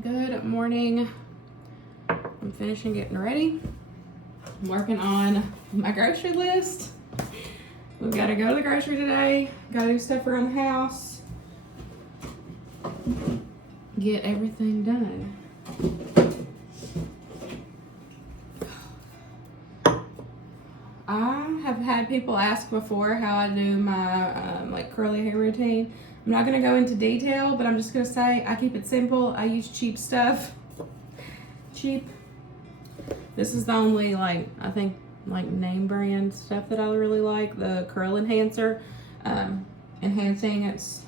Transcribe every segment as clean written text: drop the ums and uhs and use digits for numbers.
Good morning. I'm finishing getting ready. I'm working on my grocery list. We've got to go to the grocery today. Got to do stuff around the house. Get everything done. I have had people ask before how I do my like curly hair routine. I'm not gonna go into detail, but I'm just gonna say I keep it simple. I use cheap stuff. Cheap. This is the only I think name brand stuff that I really like. The curl enhancer, enhancing it's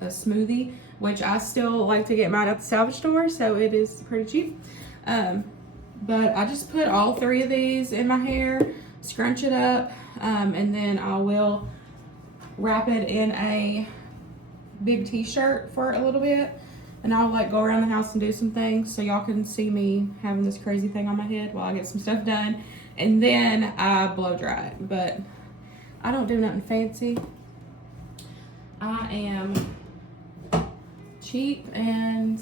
a smoothie, which I still like to get mine at the salvage store, so it is pretty cheap. But I just put all three of these in my hair, scrunch it up, and then I will wrap it in a big t-shirt for a little bit, and I'll go around the house and do some things so y'all can see me having this crazy thing on my head while I get some stuff done, and then I blow dry it. But I don't do nothing fancy. I am cheap, and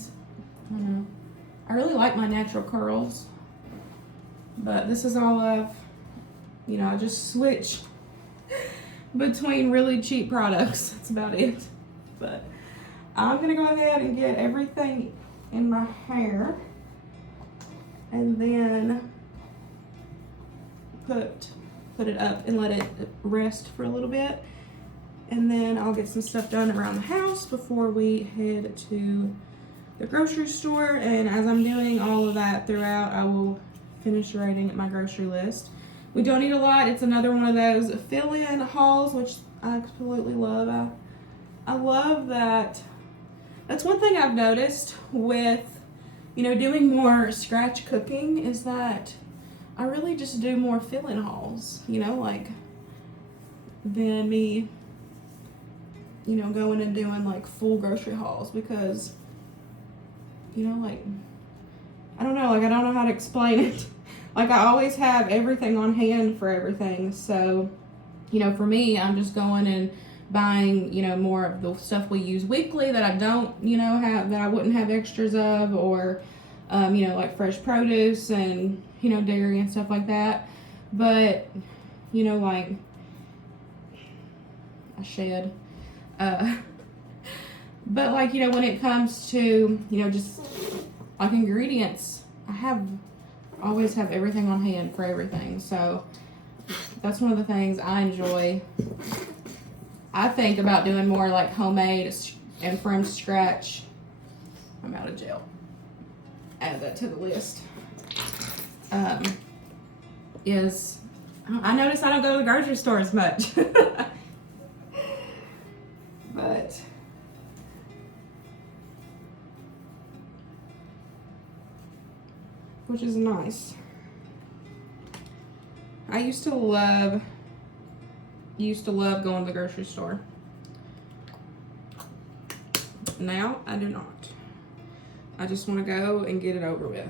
I don't know, I really like my natural curls, but this is all I just switch between really cheap products. That's about it. But I'm gonna go ahead and get everything in my hair, and then put it up and let it rest for a little bit, and then I'll get some stuff done around the house before we head to the grocery store. And as I'm doing all of that throughout, I will finish writing my grocery list. We don't eat a lot. It's another one of those fill-in hauls, which I absolutely love. I love that. That's one thing I've noticed with, doing more scratch cooking, is that I really just do more fill-in hauls, than me, going and doing full grocery hauls, because, I don't know, I don't know how to explain it. I always have everything on hand for everything. So, for me, I'm just going and buying, more of the stuff we use weekly that I don't, have, that I wouldn't have extras of, or, fresh produce and, dairy and stuff like that. But, a shed. But when it comes to, just ingredients, I always have everything on hand for everything. So that's one of the things I enjoy. I think about doing more homemade and from scratch. I'm out of jail. Add that to the list. I notice I don't go to the grocery store as much. But which is nice. I used to love going to the grocery store. Now I do not. I just want to go and get it over with.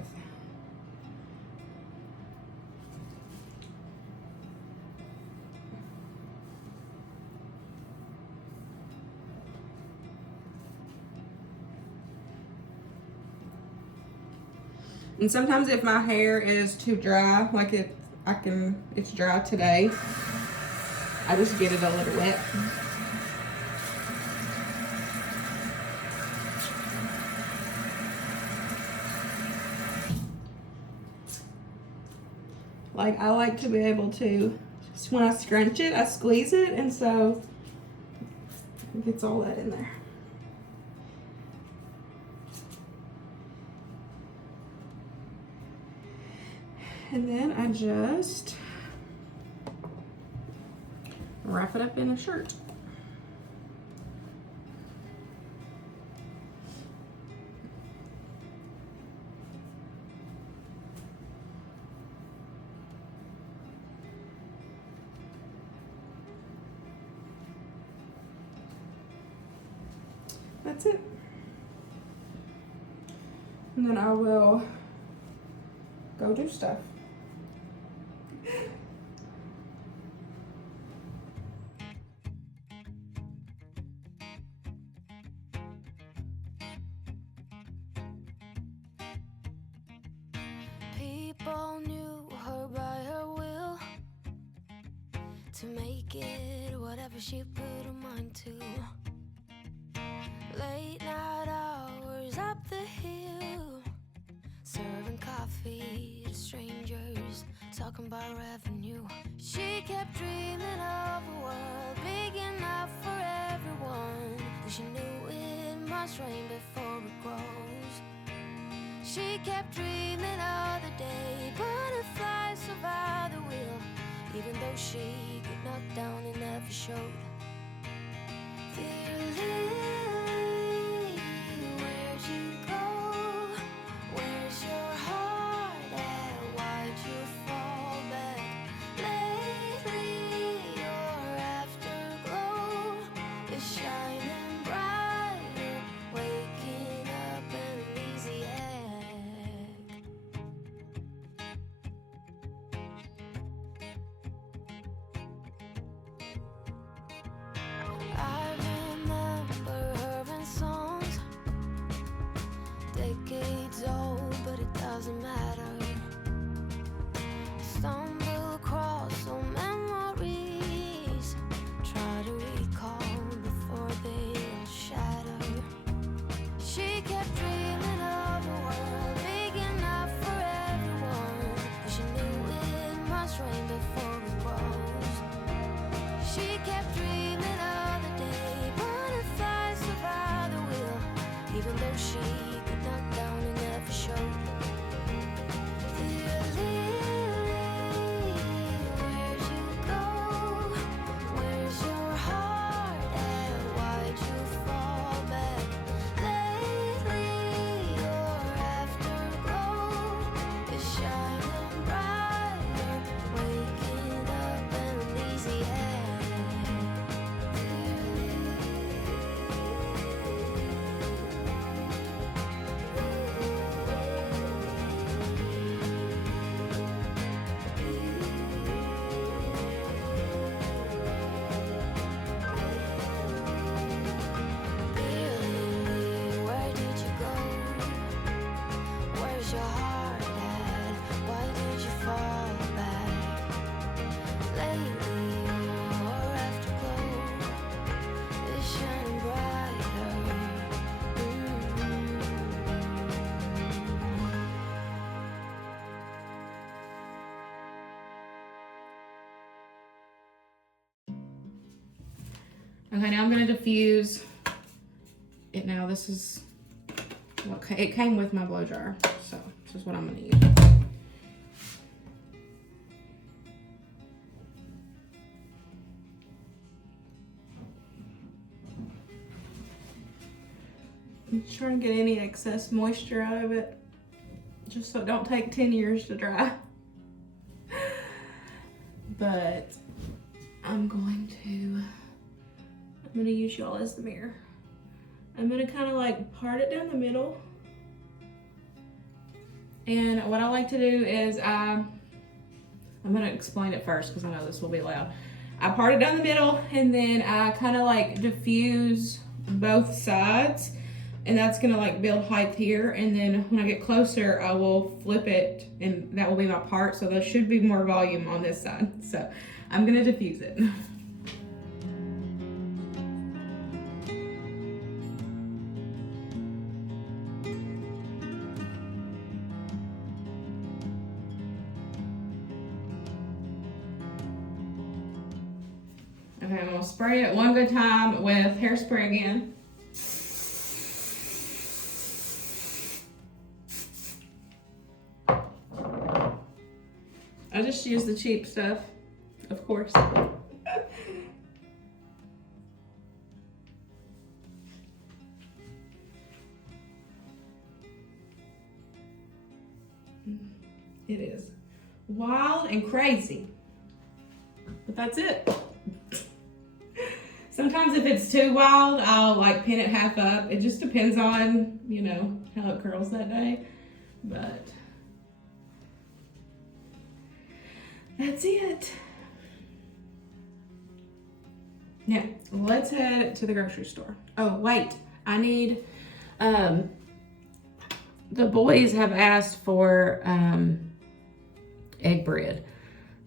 And sometimes if my hair is too dry, it's dry today, I just get it a little wet. I like to be able to, when I scrunch it, I squeeze it, and so it gets all that in there. And then I just wrap it up in a shirt. That's it. And then I will go do stuff. get whatever she put her mind to. Late night hours up the hill, serving coffee to strangers, talking about revenue. She kept dreaming of a world big enough for everyone, but she knew it must rain before it grows. She kept dreaming of the day butterflies survive the wheel, even though she got knocked down and never showed. Dear Lily, where'd you go? Where's your heart at? Why'd you fall back? Lately your afterglow is shining brighter, waking up an easy egg. I remember her in songs, decades old, but it doesn't matter. Stumble across old memories, try to recall before they all shatter. She kept dreaming of a world big enough for everyone, but she knew it must rain before it grows. She kept dreaming of the day butterflies survive the wheel, even though she got knocked down and never showed. Dear Lily, where'd you go? Where's your heart at? Why'd you fall back? Lately your afterglow is shining brighter, waking up an easy egg. Where did you go? Where's your heart at? Why did you fall back? Lately your afterglow is shining brighter. Okay, now I'm gonna diffuse it now. This is what it came with my blow dryer, so this is what I'm gonna use. I'm trying to get any excess moisture out of it, just so it don't take 10 years to dry. But I'm gonna use y'all as the mirror. I'm gonna kind of like part it down the middle. And what I like to do is I'm gonna explain it first because I know this will be loud. I part it down the middle and then I kind of like diffuse both sides, and that's gonna like build height here. And then when I get closer, I will flip it and that will be my part. So there should be more volume on this side. So I'm gonna diffuse it. Okay, I'm gonna spray it one good time with hairspray again. I just use the cheap stuff, of course. It is wild and crazy, but that's it. Sometimes if it's too wild, I'll like pin it half up. It just depends on, you know, how it curls that day. But that's it. Now, let's head to the grocery store. Oh, wait. I need, the boys have asked for egg bread.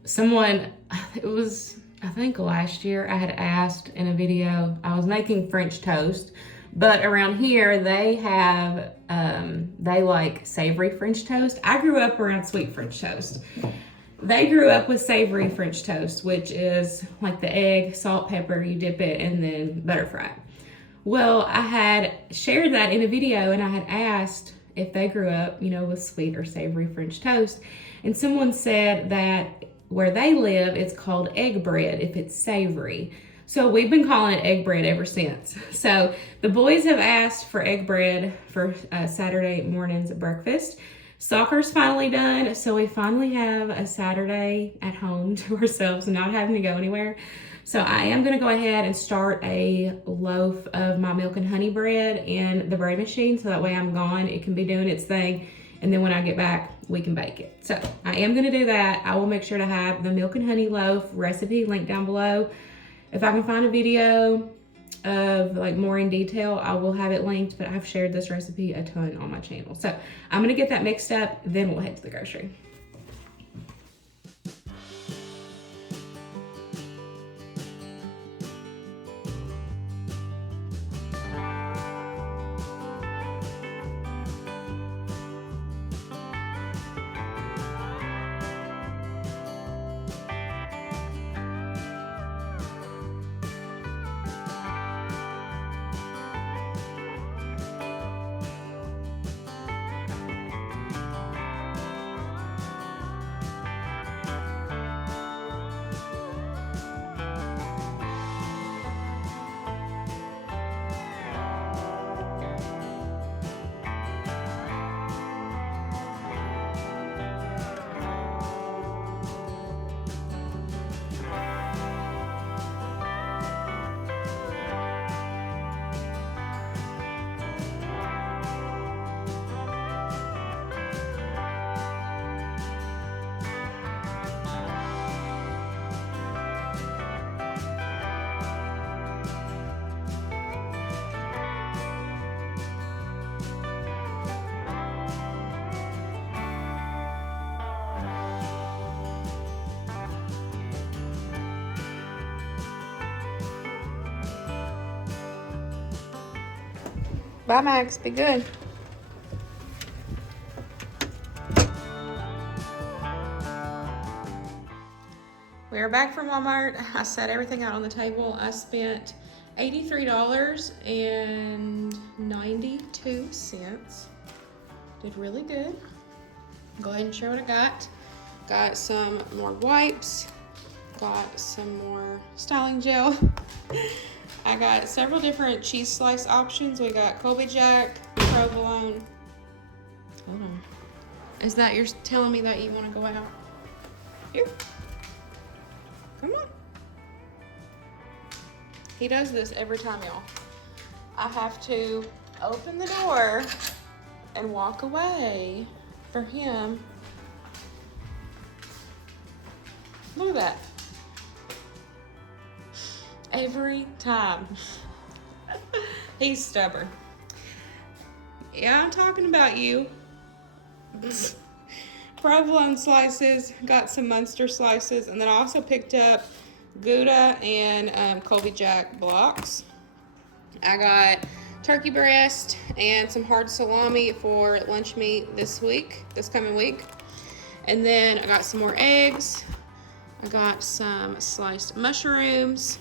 Someone, it was I think last year I had asked in a video, I was making French toast, but around here they have, they like savory French toast. I grew up around sweet French toast. They grew up with savory French toast, which is like the egg, salt, pepper, you dip it, and then butter fry it. Well, I had shared that in a video and I had asked if they grew up, with sweet or savory French toast. And someone said that where they live, it's called egg bread if it's savory. So we've been calling it egg bread ever since. So the boys have asked for egg bread for Saturday mornings at breakfast. Soccer's finally done, so we finally have a Saturday at home to ourselves and not having to go anywhere. So I am gonna go ahead and start a loaf of my milk and honey bread in the bread machine, so that way I'm gone, it can be doing its thing, and then when I get back, we can bake it. So I am gonna do that. I will make sure to have the milk and honey loaf recipe linked down below. If I can find a video of like more in detail, I will have it linked, but I've shared this recipe a ton on my channel. So I'm gonna get that mixed up, then we'll head to the grocery. Bye, Max. Be good. We are back from Walmart. I set everything out on the table. I spent $83.92. Did really good. Go ahead and share what I got. Got some more wipes. Got some more styling gel. I got several different cheese slice options. We got Colby Jack, provolone. Hold on. Is that you're telling me that you want to go out? Here. Come on. He does this every time, y'all. I have to open the door and walk away for him. Look at that. Every time. He's stubborn. Yeah, I'm talking about you. Provolone slices, got some Munster slices, and then I also picked up Gouda and Colby Jack blocks. I got turkey breast and some hard salami for lunch meat this coming week. And then I got some more eggs. I got some sliced mushrooms.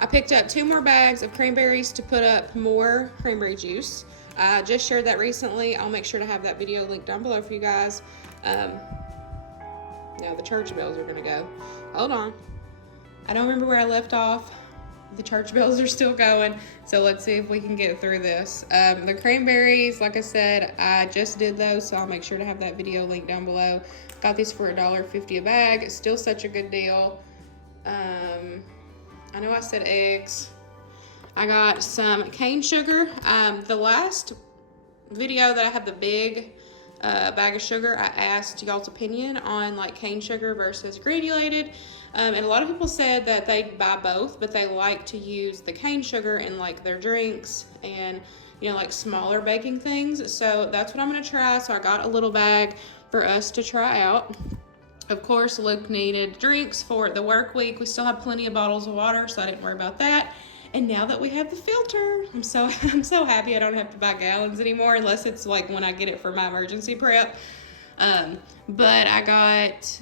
I picked up 2 more bags of cranberries to put up more cranberry juice. I just shared that recently. I'll make sure to have that video linked down below for you guys. Now the church bells are gonna go. Hold on. I don't remember where I left off. The church bells are still going, so let's see if we can get through this. The cranberries, like I said, I just did those, so I'll make sure to have that video linked down below. Got these for $1.50 a bag. It's still such a good deal. I know I said eggs. I got some cane sugar. The last video that I had the big bag of sugar, I asked y'all's opinion on like cane sugar versus granulated. And a lot of people said that they buy both, but they like to use the cane sugar in like their drinks and, you know, like smaller baking things. So that's what I'm gonna try. So I got a little bag for us to try out. Of course, Luke needed drinks for the work week. We still have plenty of bottles of water, so I didn't worry about that. And now that we have the filter, I'm so happy I don't have to buy gallons anymore, unless it's like when I get it for my emergency prep. But I got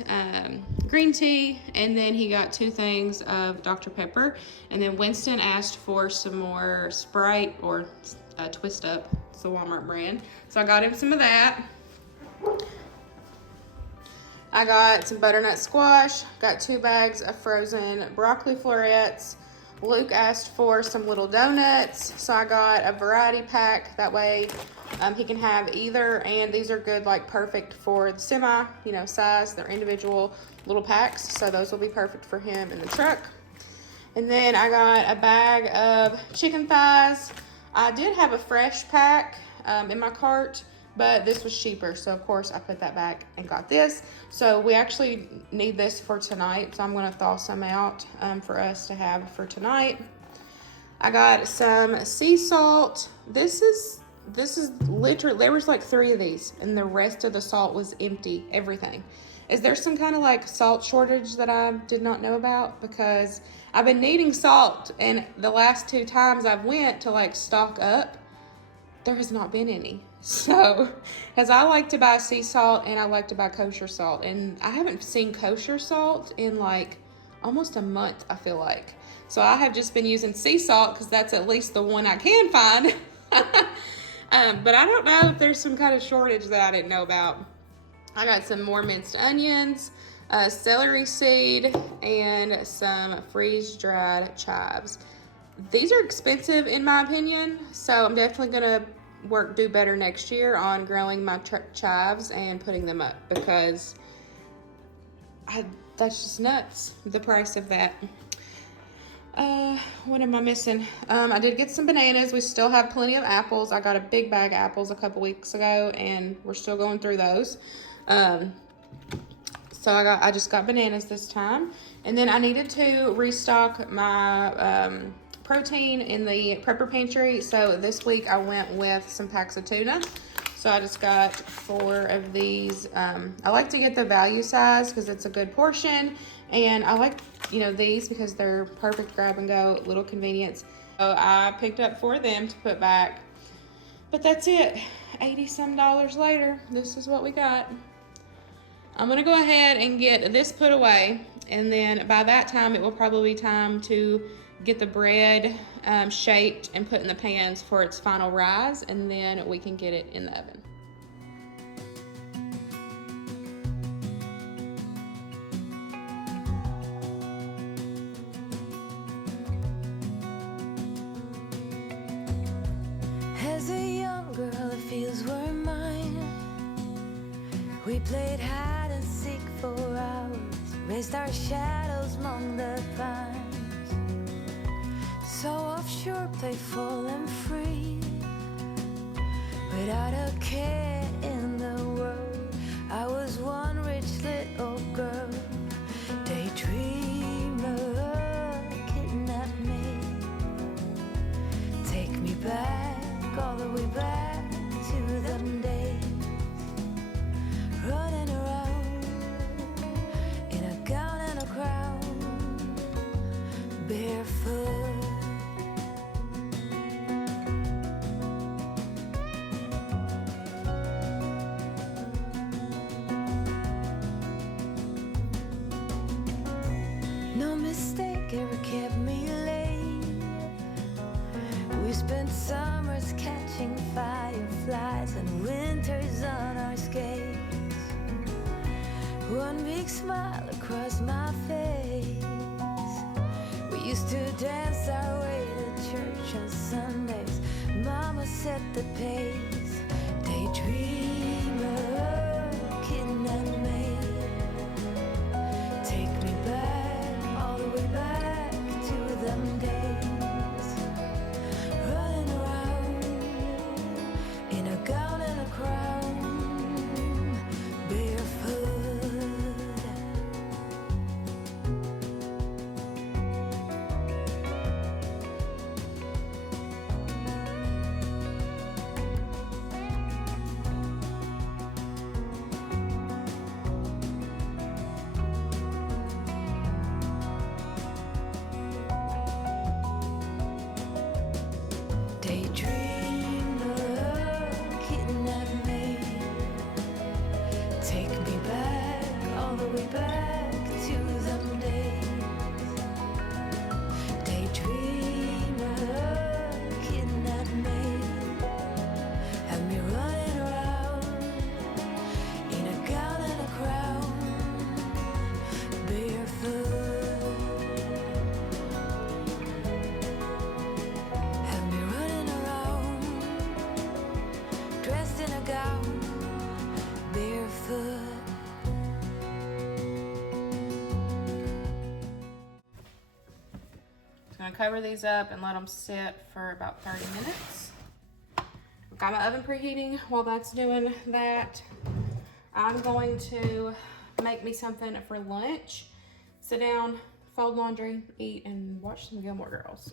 green tea, and then he got 2 things of Dr. Pepper, and then Winston asked for some more Sprite or Twist Up. It's the Walmart brand. So I got him some of that. I got some butternut squash, got 2 bags of frozen broccoli florets. Luke asked for some little donuts, so I got a variety pack. That way he can have either, and these are good, like perfect for the semi, size. They're individual little packs, so those will be perfect for him in the truck. And then I got a bag of chicken thighs. I did have a fresh pack in my cart, but this was cheaper, so of course I put that back and got this. So we actually need this for tonight, so I'm going to thaw some out for us to have for tonight. I got some sea salt. This is literally, there was like 3 of these, and the rest of the salt was empty, everything. Is there some kind of like salt shortage that I did not know about? Because I've been needing salt, and the last 2 times I've went to like stock up, there has not been any. So, as I like to buy sea salt and I like to buy kosher salt, and I haven't seen kosher salt in like almost a month, I feel like. So I have just been using sea salt because that's at least the one I can find. But I don't know if there's some kind of shortage that I didn't know about. I got some more minced onions, celery seed, and some freeze-dried chives. These are expensive in my opinion, so I'm definitely going to do better next year on growing my chives and putting them up, because that's just nuts, the price of that. What am I missing? I did get some bananas. We still have plenty of apples. I got a big bag of apples a couple weeks ago, and we're still going through those. So I just got bananas this time. And then I needed to restock my protein in the prepper pantry. So this week I went with some packs of tuna. So I just got 4 of these. I like to get the value size because it's a good portion. And I like, these because they're perfect grab and go, little convenience. So I picked up 4 of them to put back. But that's it. $80-some later, this is what we got. I'm going to go ahead and get this put away. And then by that time, it will probably be time to get the bread shaped and put in the pans for its final rise, and then we can get it in the oven. As a young girl, the fields were mine. We played hide and seek for hours, raised our shadows among the pines. So offshore, playful and free, without a care in the world. I was one rich little girl, daydreamer, kidnap me, take me back, all the way back to them days, running around in a gown and a crown, barefoot. No mistake ever kept me late. We spent summers catching fireflies and winters on our skates. One big smile across my face. We used to dance our way to church on Sundays. Mama set the pace. Daydreamer, kidnap me, take me back, all the way back to them days, running around in a gown and a crown, barefoot. gonna cover these up and let them sit for about 30 minutes. I've got my oven preheating. While that's doing that, I'm going to make me something for lunch. Sit down, fold laundry, eat, and watch some Gilmore Girls.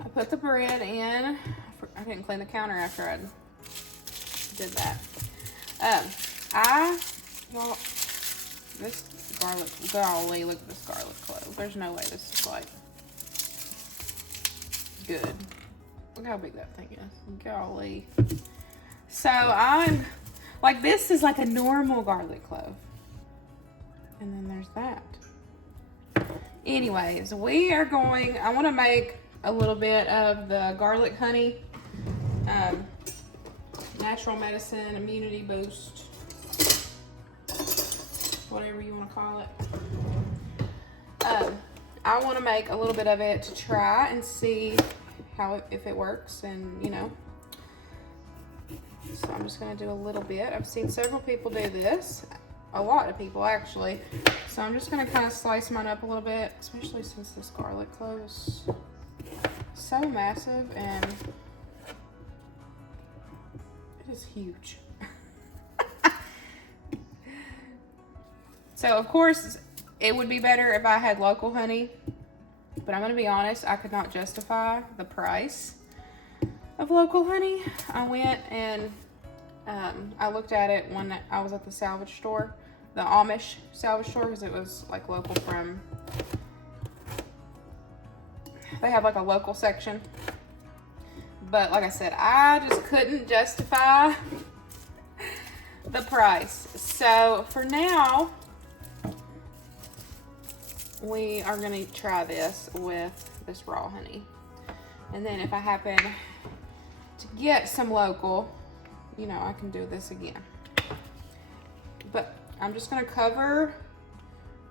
I put the bread in. I didn't clean the counter after I did that. Well, this garlic, golly, look at this garlic clove. There's no way this is like good. Look how big that thing is. Golly. So I'm like, this is like a normal garlic clove. And then there's that. Anyways, I want to make a little bit of the garlic honey, natural medicine, immunity boost, whatever you want to call it. I want to make a little bit of it to try and see if it works, and you know. So I'm just going to do a little bit. I've seen several people do this, a lot of people actually. So I'm just going to kind of slice mine up a little bit, especially since this garlic clove is so massive and it is huge. So of course it would be better if I had local honey, but I'm gonna be honest, I could not justify the price of local honey. I went and I looked at it when I was at the salvage store, the Amish salvage store, because it was like local from, they have like a local section. But like I said, I just couldn't justify the price. So for now, we are gonna try this with this raw honey. And then if I happen to get some local, you know, I can do this again. But I'm just gonna cover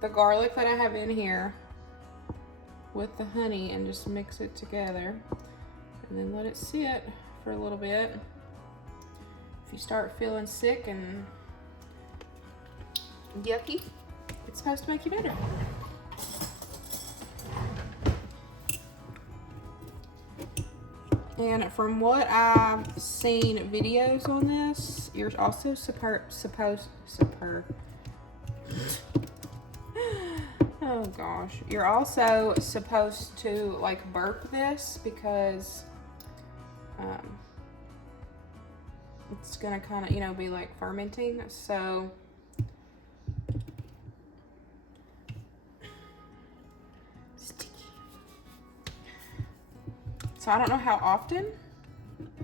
the garlic that I have in here with the honey and just mix it together and then let it sit for a little bit. If you start feeling sick and yucky, it's supposed to make you better. And from what I've seen videos on this, you're also oh gosh, you're also supposed to like burp this because it's gonna kind of, you know, be like fermenting. So sticky. So I don't know how often.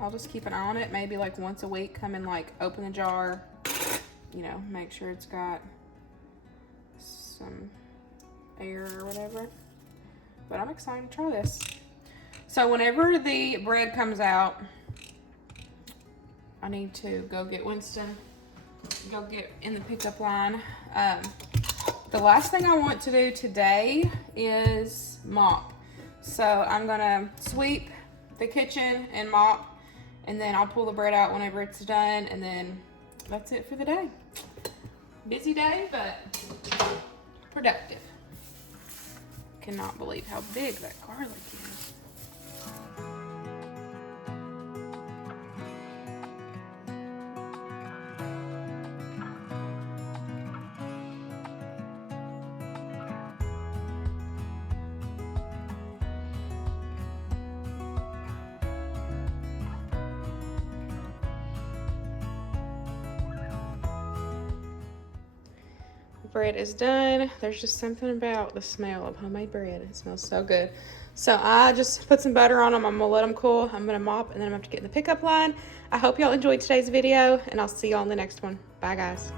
I'll just keep an eye on it. Maybe like once a week, come and like open the jar, you know, make sure it's got some air or whatever. But I'm excited to try this. So whenever the bread comes out, I need to go get Winston, go get in the pickup line. The last thing I want to do today is mop. So I'm gonna sweep the kitchen and mop, and then I'll pull the bread out whenever it's done, and then that's it for the day. Busy day, but productive. Cannot believe how big that garlic is. bread is done. There's just something about the smell of homemade bread. It smells so good. So I just put some butter on them. I'm gonna let them cool. I'm gonna mop, and then I'm gonna have to get in the pickup line. I hope y'all enjoyed today's video, and I'll see y'all in the next one. Bye, guys.